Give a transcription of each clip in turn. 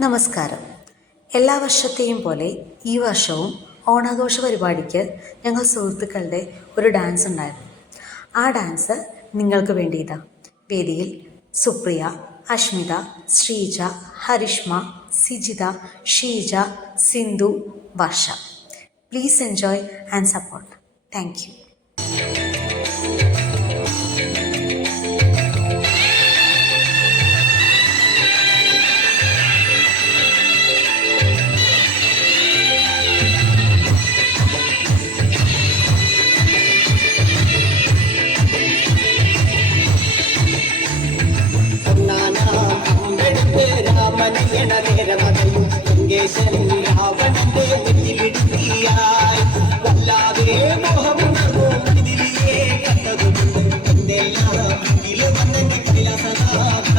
നമസ്കാരം. എല്ലാ വർഷത്തെയും പോലെ ഈ വർഷവും ഓണാഘോഷ പരിപാടിക്ക് ഞങ്ങൾ സുഹൃത്തുക്കളുടെ ഒരു ഡാൻസ് ഉണ്ടായിരുന്നു. ആ ഡാൻസ് നിങ്ങൾക്ക് വേണ്ടി ഇതാ. വേദിയിൽ Supriya, Ashmitha, Sreeja, Harishma, Sijitha, Sheeja, Sindhu, Varsha. Please enjoy and support. Thank you. രാവണന്റെ വെല്ലുവിളിയായി വല്ലാതെ മോഹമുണർവും ഇതിലേ കണ്ടതുകൊണ്ട് എന്തെല്ലാം വന്നെന്റെ കൈലാസനാഥനും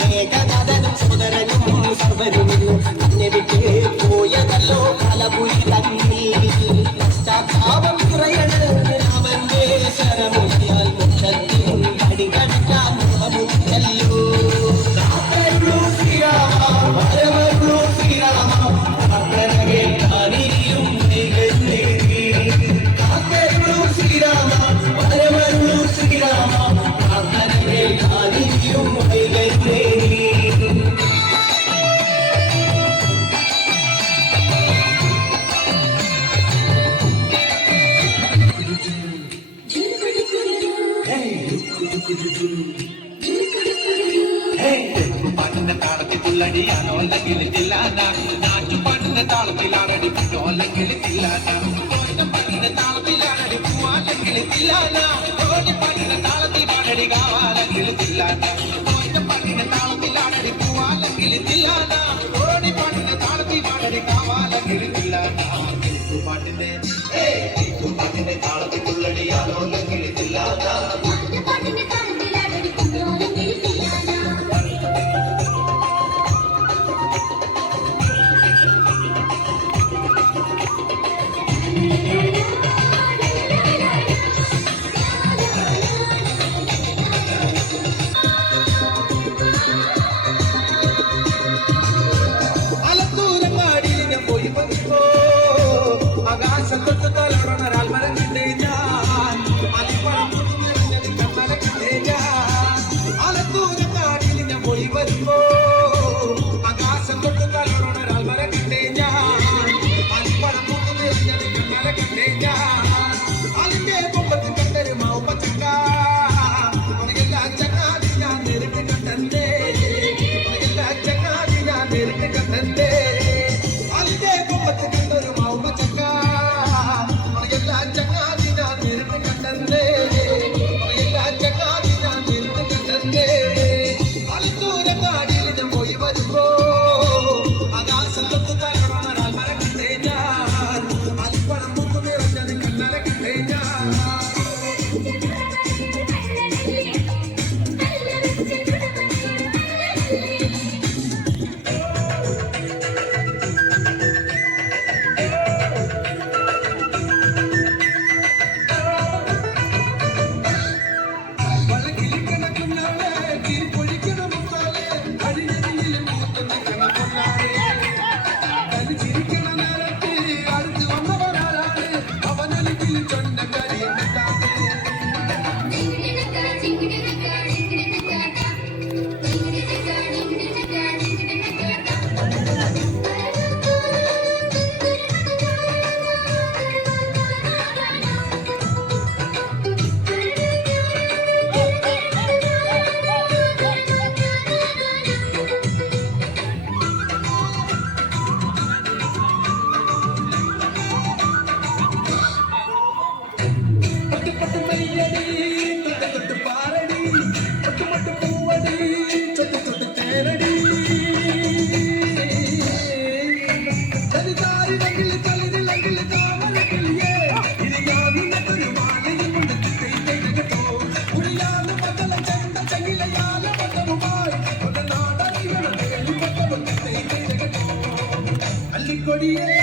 മേഘനാഥനും സോദരനും സർവരും എന്നെ വിട്ട് പോയതല്ലോ കലപുരി തന്നിൽ പശ്ചാത്താപം നിറയണ് രാമന്റെ ശരമൊഴിയാൽ മുഖത്തിൽ അടികടക്കാൻ മുഖമുറ്റല്ലോ. പാട്ടിന്റെ താളത്തിലടിയാണോ അല്ലെങ്കിൽ തില്ലാന നാട്ടുപാട്ടിന്റെ താളത്തിലാണടി പറ്റോ അല്ലെങ്കിൽ തില്ലാന പാട്ടിന്റെ താളത്തിലാണടി പൂവാല്ലെങ്കിൽ തില്ലാന പാട്ടിന്റെ താളത്തിൽ പാടടി കാവാലെങ്കിൽ തില്ലാന പാട്ടിന്റെ താളത്തിലാണടി പൂവാല്ലെങ്കിൽ തില്ലാന പാട്ടിന്റെ താളത്തിൽ പാടടി കാവാലെങ്കിൽ തില്ലാന പാട്ടിന്റെ താളത്തിലുള്ളടിയാണോ അല്ലെങ്കിൽ തില്ലാന. ആകാശം തൊട്ട് തലോടൊരാൾ മരം കിട്ടേ ഞാൻ കണ്ണല കിട്ടേ ഞാൻ ആലത്തൂരക്കാടിൽ ഞാൻ പോയി വരുമ്പോ ആകാശം തൊട്ട് തലോടൊരാൾ മരം കിട്ടേ ഞാൻ അലിപ്പഴം പൂത്തു നിറഞ്ഞത് കണ്ണല കിട്ടേ ഞാൻ അതിന്റെ കൊമ്പത്തിൽ കണ്ടൊരു മാവ് പച്ചക്ക എല്ലാ ചങ്ങാതി ഞാൻ നേരിട്ട് കണ്ടേ എല്ലാ ചങ്ങാതി ഞാൻ നേരിട്ട് കണ്ടേ അതിന്റെ കൊമ്പത്തിൽ കണ്ടൊരു മാവ് പച്ചക്ക Korea.